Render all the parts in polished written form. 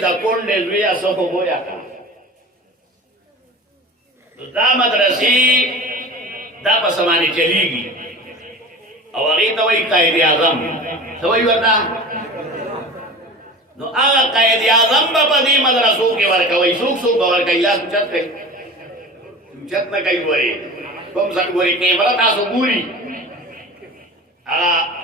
دا کونډې زوی څه خو بویا کړه نو دا مدرسې دا په سمانه چلیږي او هغې ته وایي قائد اعظم څه وایي ورته نو هغه قائد اعظم به په دې مدرسو کې ورکوي څوک څوک به ورکوي لاس اوچت کړئ اوچت نه کوي ګورې کوم ځای ګورې کیمره تاسو ګوري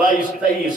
22-23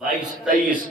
22-23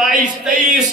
22-23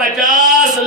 50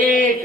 1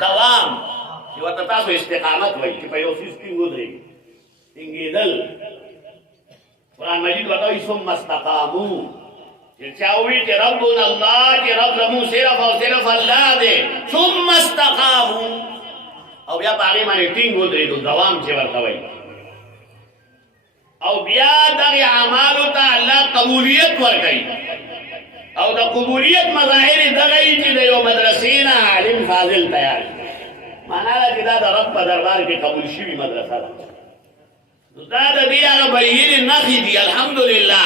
دوام چې ورته تاسو استقامت وایي چې په یو څیز ټینګ ودرېږي ټینګېدل قرآن مجید ورته وایي ثم استقاموا چې چا ووایي چې ربنا الله چې رب زموږ صرف او صرف الله دی ثم استقاموا او بیا په هغې باندې ټینګ ودرېدو دوام چې ورته وایي او بیا دغه اعمالو ته الله قبولیت ورکوي او د قبولیت مظاهر دغه یي چې د یو مدرسې نه عالم فاضل تیار شي معنا دا چې دا د رب په دربار کې قبول شوي مدرسه ده نو دا د دې هغه بیینې نښې دي الحمدلله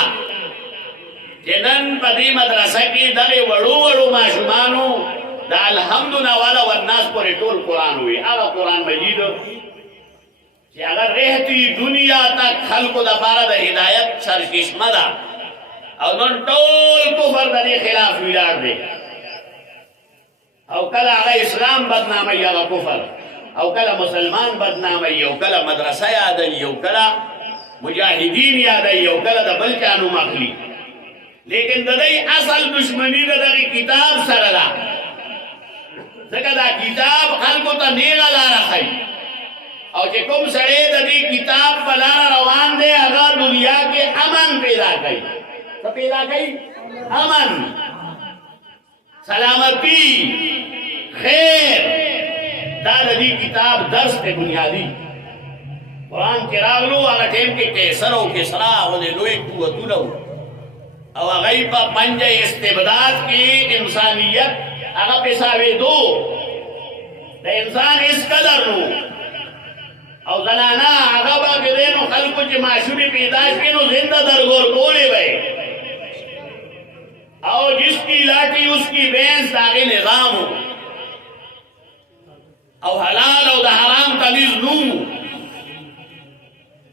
چې نن په دې مدرسه کې دغې وړو وړو ماشومانو د الحمدونه والا والناس پورې ټول قرآن وي هغه قرآن مجید چې هغه رهتي دنیا تک خلکو دپاره د هدایت سرچشمه ده او نن ټول کفر د دې خلاف ولاړ دی او کله هغه اسلام بدناموي هغه کفر او کله مسلمان بدناموي او کله مدرسه یادوي او کله مجاهدین یادوي او کله د بل چا نوم اخلي لیکن د دې اصل دشمنی د دغه کتاب سره ده ځکه دا کتاب خلکو ته نیغه لاره ښیي او چې کوم سړی د دې کتاب په لاره روان دی هغه دنیا کې امن پیدا کوي څه پیدا کوي امن سلامتی خیر دا د دې کتاب درس دی بنیادي قرآن کې راغلو هغه ټیم کې قیصر او کسرا غوندې لوی قوتونه وو او هغوی په پنجه استبداد کې انسانیت هغه پیساوېدو د انسان هېڅ قدر نو او زنانه هغه به کېدی نو خلکو چې ماشومې پیدا شوې نو زنده درګور کولې به او جس کی لاٹھی اس کی بینس داغی نظام او حلال او دا حرام تمیز نو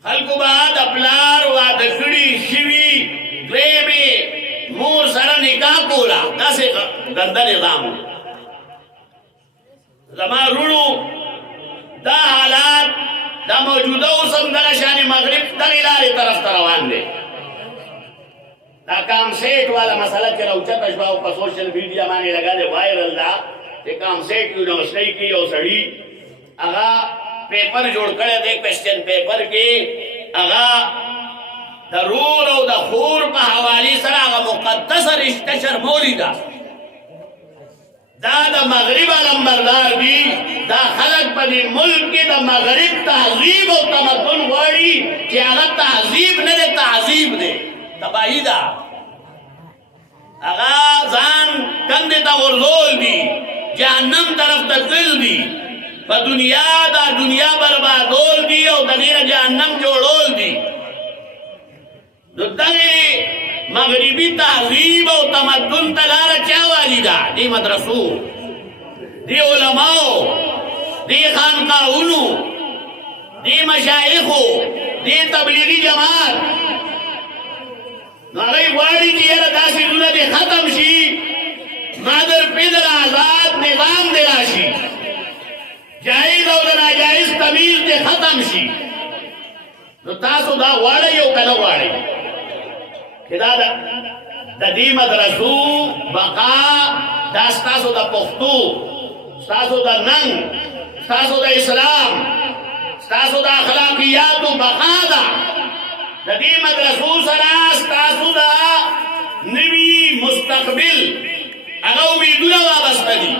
خلقو با دا پلار و دا کڑی شوی دویمی مور سر نکاح کولا دا سے گندہ نظام زمان روڑو دا حالات دا موجودہ اسم دا شان مغرب دا غلال طرف تروان دے دا کام سیٹ والا مسئلہ چلا اوچتا شواو پا سوشل میڈیا مانے لگا دے وائرل دا کہ کام سیٹ یونیورسٹی کی او سڑی اگا پیپر جوڑ کرے دے کوشچن پیپر کی اگا دا رور او دا خور پا حوالی سر اگا مقدس رشتہ شرمولی دا دا مغرب علمبردار دی دا خلق پا دی ملک کی دا مغرب تحذیب و تمدن واری چی اگا تحذیب نہ دے تعذیب دے تباہی دا اگا زان کندے تا غرزول دی جہنم طرف تدل دی پا دنیا دا دنیا بربادول دی او دغیر جہنم جوڑول دی دغی مغربی تحذیب او تمدن تلارا چاوالی دا دی مدرسو دی علماء دی خانقاہونو دی مشایخو دی تبلیغی جماعت ناغی واری کی یہ داسی دولہ دے ختم شی مادر پیدر آزاد نظام دے راشی جائز او ناجائز تمیز دے ختم شی نو تاسو دا واری او کنا واری کدا دا دی مدرسو بقا دا ستاسو دا پختو ستاسو دا ننگ ستاسو دا اسلام ستاسو دا اخلاقیاتو بقا دا دا دی مدرسو سراس تاسو دا نوی مستقبل اگا امیدونا وابستا دی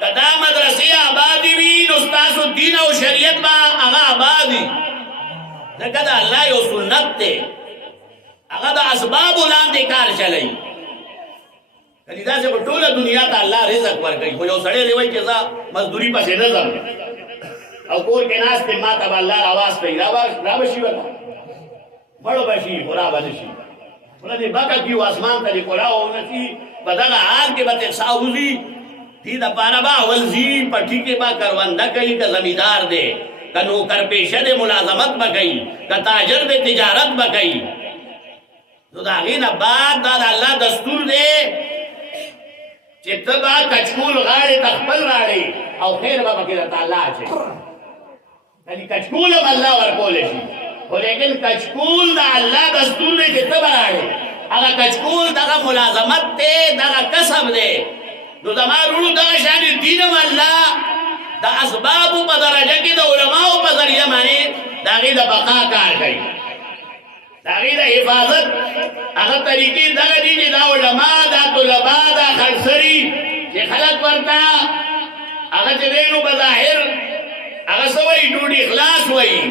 دا مدرسی آبادی وی نستاسو دین و شریعت با اگا آبادی دا دا اللہ یو سنت تے اگا دا اسباب اولان دے کار چلائی کلی دا سے طول دنیا تا اللہ رزق ورگئی کوئی او سڑے لیوائی کیسا مزدوری پسے نظم او کور کے ناس تے ماتا با اللہ راواز پہ رابشی ورگا بڑو بشی خورا بنشی خورا دی بکا کیو آسمان تا دی خورا ہونسی بدگا آگ کے بات اقصاؤزی تی دا پارا با ولزی پٹھی کے با کروندہ کئی کا زمیدار دے کا نوکر پیشہ دے ملازمت بکئی کا تاجر دے تجارت بکئی تو دا غین بعد دا اللہ دستور دے چی تبا کچکول غاڑی تخبل راڑی او خیر بابا کی دا اللہ چھے یعنی کچکول اب اللہ ورکولے شی لیکن کچکول دا اللہ دستور دے چی تبا راڑی اگر کچکول دا ملازمت دے دا کسب دے نو زمان رولو دا شانی دا اسبابو په درجه کې د علماو په ذریعه باندې د هغې د بقا کار کوي د هغې د حفاظت هغه طریقې دغه دي چې دا علما دا طلبا دا خرسري چې خلک ورته هغه چې دی نو بظاهر هغه څه وایي ډوډۍ خلاص وایي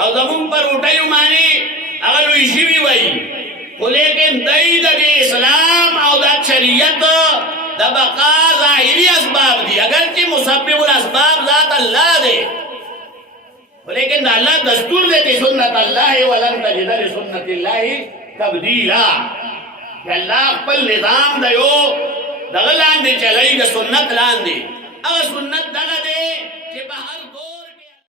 او زمونږ په روټیو باندې هغه لوی شوي وایي خو لیکن دی د اسلام او د شریعت د بقا ظاهري اسباب دي اگرچې مسبب الاسباب ذات الله دی لیکن دا اللہ دستور دیتے سنت اللہ ولن تجد لسنت اللہ تبدیلا کہ اللہ اقبل نظام دیو دغلان دے چلائی دا سنت لان دے اگر سنت دغا دے کہ بہر دو